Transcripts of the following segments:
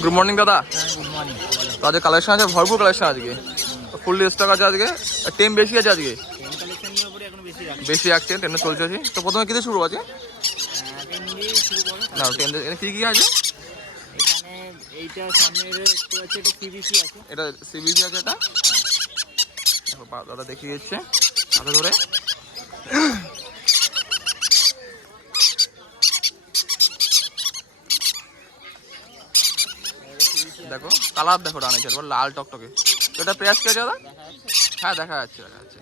Good morning দাদা। Good morning. তো আজকে কালেকশন আছে, ভরপুর কালেকশন আজকে, ফুললি স্টক আছে আজকে। টেম বেশি আছে আজকে, কালেকশনের উপরে এখন বেশি রাখছে, টেনে চলছে আছে। তো প্রথমে কিছু শুরু আছে না, টেন কি কি আছে এখানে? এইটা সামনে দেখতে পাচ্ছি, এটা সিবিসি আছে। এটা সিবিসি আছে, এটা দেখো দাদা দেখিয়ে দিচ্ছে হাতে ধরে। দেখো কালার দেখো, ডানে চলবে লাল টকটকে। তো এটা প্রাইস কি আছে দাদা? হ্যাঁ দেখা যাচ্ছে, দেখা যাচ্ছে।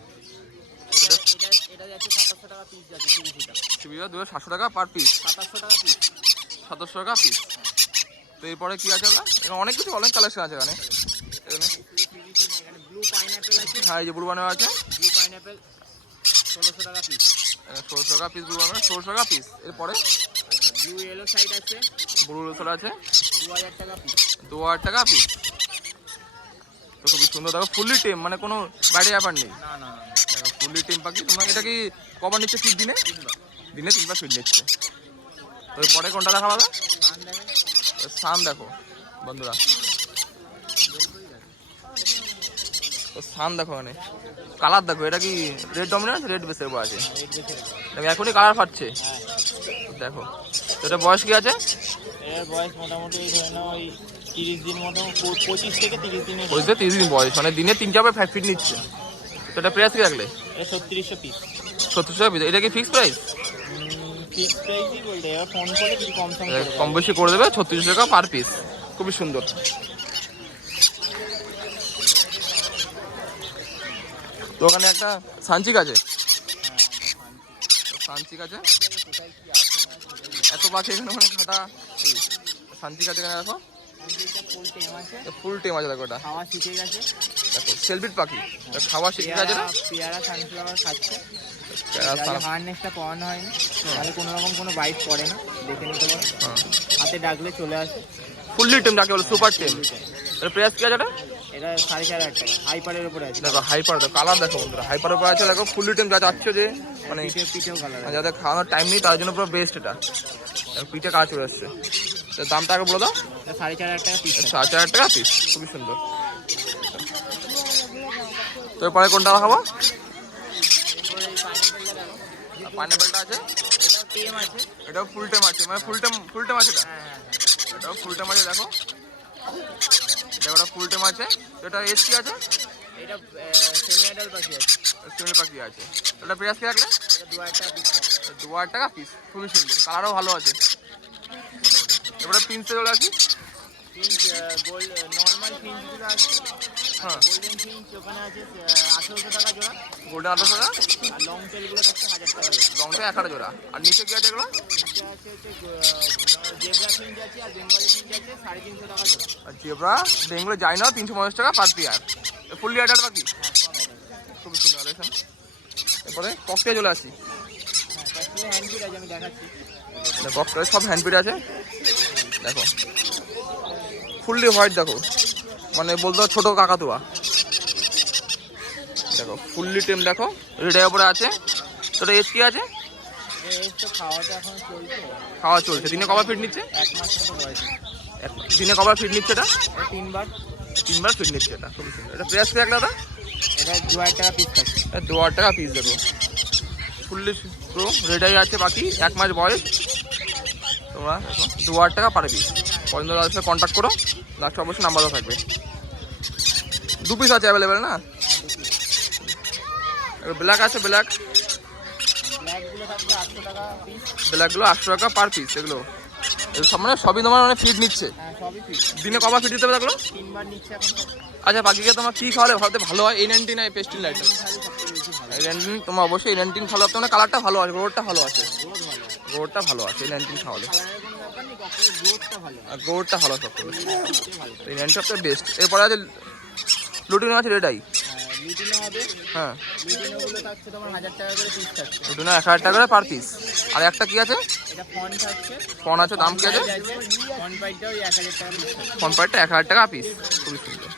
এটা যাচ্ছে 2700 টাকা পিস যাচ্ছে সিবিসিটা। সিবিসি 2700 টাকা পার পিস, 2700 টাকা পিস, 2700 টাকা পিস। তো এরপরে কি আছে দাদা? এখানে অনেক কিছু, অনেক কালেকশন আছে এখানে। এখানে ব্লু পাইনাপেল আছে। হ্যাঁ, এই যে ব্লু বানানো আছে, ব্লু পাইনাপেল 1600 টাকা পিস। 1600 টাকা পিস ব্লু বানানো, 1600 টাকা পিস। এরপরে আচ্ছা, ব্লু ইয়েলো সাইড আছে, ব্লু রসল আছে 2000 টাকা পিস। 2000 টাকা পিস। তো খুবই সুন্দর, দেখো ফুললি টেম, মানে কোনো বাইরে ব্যাপার নেই। না না না, দেখো ফুললি টেম পাখি। তোমরা এটা কি কবার নিচ্ছে? ফিট দিনে দিনে 3বার ফিট নিচ্ছে। তো পরে কোনটা দেখা পাবে? সান দেখেন। সান দেখো বন্ধুরা, তো সান দেখো, মানে কালার দেখো। এটা কি রেড ডমিনেন্স? রেড বেসের উপর আছে, দেখো এখনই কালার ফাটছে। দেখো তো এটা বয়স কি আছে? এর বয়স মোটামুটি ধরে নাও ওই 30 দিন মতো, 25 থেকে 30 দিনের। বয়সে 30 দিন বয়স, মানে দিনে 3-4 5 ফিট নিচ্ছে। তো এটা প্রাইস কি রাখলে? এটা 3600 পিস। 3600 টাকা পিস। এটা কি ফিক্স প্রাইস? ফিক্স প্রাইসই বলতে, এবার ফোন করলে কিছু কম সম করে কম বেশি করে দেবে। 3600 টাকা পার পিস, খুবই সুন্দর। তো ওখানে একটা সানচিক আছে, সানচিক আছে, এত পাখি এখানে মানে ঘাটা। এই সানচিক আছে এখানে, দেখো ফুল টেম আছে। দেখো এটা খাওয়া শিখে গেছে। দেখো সেলফিট পাখি, খাওয়া শিখে গেছে না? পেয়ারা সানফ্লাওয়ার খাচ্ছে। হ্যাঁ, হার্নেসটা পরানো হয়নি, তাহলে কোনো রকম কোনো বাইট পড়ে না, দেখে নিতে পারো। হাতে ডাকলে চলে আসে। ফুললি টেম যাকে বলে, সুপার টেম। এর প্রাইস কি আছে এটা? এটা 4500 টাকা, হাইপারের উপরে আছে। দেখো হাইপার, দেখো কালার দেখো বন্ধুরা, হাইপার উপরে আছে। দেখো ফুললি টেম যা চাচ্ছ যে, মানে পিঠেও কালার আছে। যাদের খাওয়ানোর টাইম নেই তার জন্য পুরো বেস্ট এটা। পিঠে কাজ চলে আসছে। দামটা আগে বলে দাও। 4500 টাকা পিস। 4500 টাকা পিস, খুবই সুন্দর। তো এরপরে কোনটা দেখাবো? পাইনাপেলটা আছে, এটাও টেম আছে। এটাও ফুল টেম আছে, মানে ফুল টেম আছে। এটাও ফুল টেম আছে। দেখো এটা ফুল টেম আছে। এটা এস কি আছে? এটা সেমি অ্যাডাল্ট পাখি আছে, সেমি পাখি আছে। এটা প্রাইস কি রাখলে? এটা 2000 টাকা পিস। 2000 টাকা পিস, খুবই সুন্দর, কালারও ভালো আছে। এবারে পিন্সে চলে আসি। ফিঞ্চ গোল্ড নর্মাল ফিঞ্চগুলো আছে। হ্যাঁ, গোল্ডেন ফিঞ্চ ওখানে আছে 1800 টাকা জোড়া। গোল্ডেন 1800 টাকা। আর লং টেলগুলো থাকছে 1000 টাকা জোড়া। লংটা 1000 জোড়া। আর নিচে কি আছে এগুলো? নিচে আছে জেব্রা ফিঞ্চ আছে, আর বেঙ্গলি ফিঞ্চ আছে 350 টাকা জোড়া। আর জেব্রা বেঙ্গলে যায় না, 350 টাকা পার পেয়ার। ফুললি অ্যাডাল্ট পাখি, খুবই সুন্দর কালেকশন। এরপরে ককটে চলে আসি। হ্যাঁ, হ্যান্ড ফিড আছে, আমি দেখাচ্ছি। ককটে সব হ্যান্ডপিড আছে। দেখো ফুললি হোয়াইট, দেখো মানে বলতে হবে ছোটো কাকাতুয়া। দেখো ফুললি টেম, দেখো রেডের উপরে আছে। তো এজ কি আছে? এই তো খাওয়াটা এখন চলছে, খাওয়া চলছে। দিনে কবার ফিট নিচ্ছে? 1 মাস মতো বয়স। দিনে কবার ফিট নিচ্ছে এটা? এটা 3বার। 3বার ফিট নিচ্ছে। এটা খুবই সুন্দর। এটা প্রাইস কি রাখলে দাদা? এটা 2000 টাকা পিস থাকছে। 2000 টাকা পিস। দেখো ফুললি পুরো রেডাই আছে বাকি, 1 মাস বয়স। তোমরা দেখো 2000 টাকা পার পিস। পছন্দ তাদের সাথে কন্ট্যাক্ট করো, লাস্টে অবশ্যই নাম্বারও থাকবে। 2 পিস আছে অ্যাভেলেবেল না? ব্ল্যাক আছে, ব্ল্যাক ব্ল্যাকগুলো থাকছে 800 টাকা পিস। ব্ল্যাকগুলো 800 টাকা পার পিস। এগুলো সব মানে সবই তোমার মানে ফিট নিচ্ছে। হ্যাঁ, সবই পিস। দিনে কবার ফিট দিতে হবে দেখলো? 3বার নিচ্ছে এখন। আচ্ছা পাখিকে তোমার কী খাওয়ালে ভাবতে ভালো হয়? A19 না পেস্টিন লাইট? খালি সবচেয়ে বেশি ভালো। A19 তোমার অবশ্যই A19 ভালো হবে। মানে কালারটা ভালো আছে, গোড়টা ভালো আছে, রোদ ভালো। গোড়টা ভালো আছে A19 খাওয়ালে। কালারের কোনো ব্যাপার নেই, কখনো গ্রোথটা ভালো। আর গোড়টা ভালো সব থেকে, ভালো। A19 সবচেয়ে বেস্ট। এরপরে আছে লুটিনো আছে রেডাই। লুটিনো হবে। হ্যাঁ, লুটিনোগুলো থাকছে তোমার 1000 টাকা করে পিস থাকছে। লুটিনো 1000 টাকা করে পার পিস। আর একটা কি আছে? এটা ফন থাকছে। ফন আছে, দাম কি আছে? ফন পাইটাও 1000 টাকা পিস থাকছে। ফন পাইটটা 1000 টাকা পিস, খুবই সুন্দর।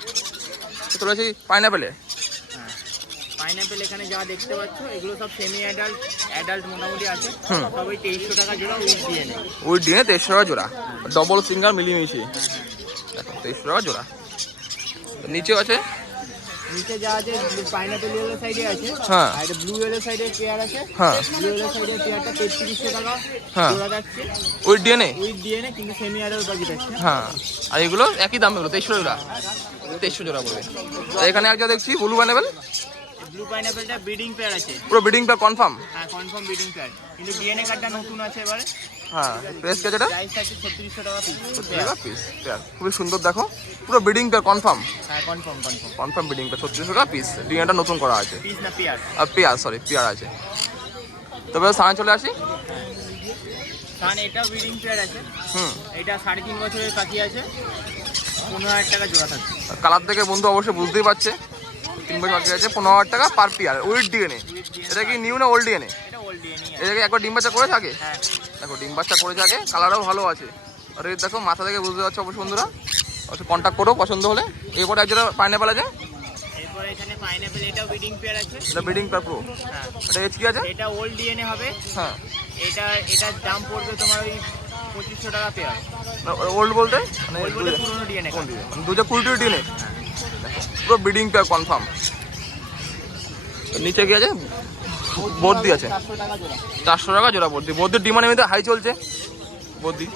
চলে আসি পাইনাপেলে। হ্যাঁ, পাইনাপেল এখানে যা দেখতে পাচ্ছ এগুলো সব সেমি অ্যাডাল্ট মোটামুটি আছে। সবই 2300 টাকা জোড়া উইথ ডিএনএ। উইথ ডিএনএ 2300 টাকা জোড়া, ডবল সিঙ্গার মিলিমিশি। দেখো 2300 টাকা জোড়া। নিচেও আছে, নিচে যা আছে পাইনাপেল ইয়েলো সাইডে আছে, হ্যাঁ আর ব্লু ইয়েলো সাইডে পেয়ার আছে। হ্যাঁ ব্লু ইয়েলো সাইডে পেয়ারটা 3300 টাকা হ্যাঁ জোড়া যাচ্ছে উইথ ডিএনএ। উইথ ডিএনএ, কিন্তু সেমি অ্যাডাল্ট পাখি যাচ্ছে। হ্যাঁ আর এগুলো একই দাম, এগুলো 2300 জোড়া, 2300 জোড়া পড়বে। আর এখানে একটা দেখছি ব্লু পাইনাপেল, ব্লু পাইনাপেলটা ব্রিডিং পেয়ার আছে। পুরো ব্রিডিং পেয়ার কনফার্ম। হ্যাঁ কনফার্ম ব্রিডিং পেয়ার, কিন্তু ডিএনএ কার্ডটা নতুন আছে এবারে। হ্যাঁ প্রেস কেজ এটা প্রাইস আছে 3600 টাকা পিস। পিস পেয়ার, খুবই সুন্দর দেখো, পুরো ব্রিডিং পেয়ার কনফার্ম, হ্যাঁ confirm confirm. Confirm breeding pair 3600 টাকা পিস। ডিএনএটা নতুন করা আছে, পিস না পেয়ার? আর পেয়ার, সরি পেয়ার আছে। তবে সামনে চলে আসি। কারণ এটাও ব্রিডিং পেয়ার আছে। হুম এটা 3.5 বছরের পাখি আছে, 15000 টাকা জোড়া থাকছে। কালার দেখে বন্ধু অবশ্যই বুঝতেই পারছে, 3 বছর বাকি আছে, 15000 টাকা পার পেয়ার উইথ ডিএনএ। এটা কি নিউ না ওল্ড ডিএনএ? এটা ওল্ড ডিএনএ আছে। এটাকে একবার ডিম বাচ্চা করে থাকে, হ্যাঁ দেখো ডিম বাচ্চা করে থাকে, কালারও ভালো আছে। আর এই দেখো মাথা থেকে বুঝতে পারছো অবশ্যই বন্ধুরা, অবশ্যই কন্ট্যাক্ট করো পছন্দ হলে। এরপরে একজোড়া পাইনাপেল আছে, এরপর এখানে পাইনাপেল, এটাও ব্রিডিং পেয়ার আছে। এটা ব্রিডিং পেয়ার প্রো। হ্যাঁ এটা এজ কি আছে? এটা ওল্ড ডিএনএ হবে। হ্যাঁ এটার দাম পড়বে তোমার ওই 2500 টাকা পেয়ার। ওল্ড বলতে মানে ওল্ড বলতে পুরনো ডিএনএ। 2020 ডিএনএ, পুরো ব্রিডিং পেয়ার কনফার্ম। নিচে কি আছে? বর্দি আছে 400 টাকা জোড়া। 400 টাকা জোড়া বর্দি। বর্দির ডিমান্ড এমনিতে হাই চলছে বর্দি,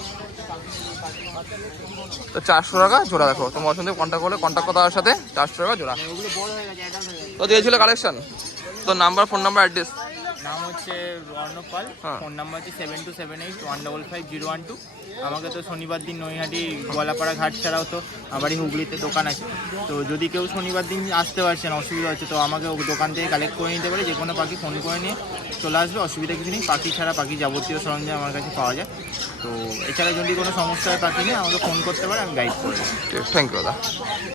তো 400 টাকা জোড়া। দেখো তোমার ওর সঙ্গে কন্ট্যাক্ট করলে কন্ট্যাক্ট করার সাথে 400 টাকা জোড়া। ওগুলো বড় হয়ে গেছে, অ্যাডাল্ট হয়ে গেছে। তো দিয়েছিল কালেকশন, তো নাম্বার, ফোন নাম্বার, অ্যাড্রেস। নাম হচ্ছে অর্ণব পাল, হ্যাঁ। ফোন নাম্বার হচ্ছে 7278155012। আমাকে তো শনিবার দিন নৈহাটি গোয়ালাপাড়া ঘাট ছাড়াও তো আমারই হুগলিতে দোকান আছে। তো যদি কেউ শনিবার দিন আসতে পারছেন, অসুবিধা হচ্ছে, তো আমাকে দোকান থেকে কালেক্ট করে নিতে পারে, যে কোনো পাখি ফোন করে নিয়ে চলে আসবে, অসুবিধা কিছু নেই। পাখি ছাড়া পাখি যাবতীয় সরঞ্জাম আমার কাছে পাওয়া যায়। তো এছাড়া যদি কোনো সমস্যা হয় পাখি নিয়ে আমাকে ফোন করতে পারে, আমি গাইড করে দেবো। থ্যাংক ইউ দাদা।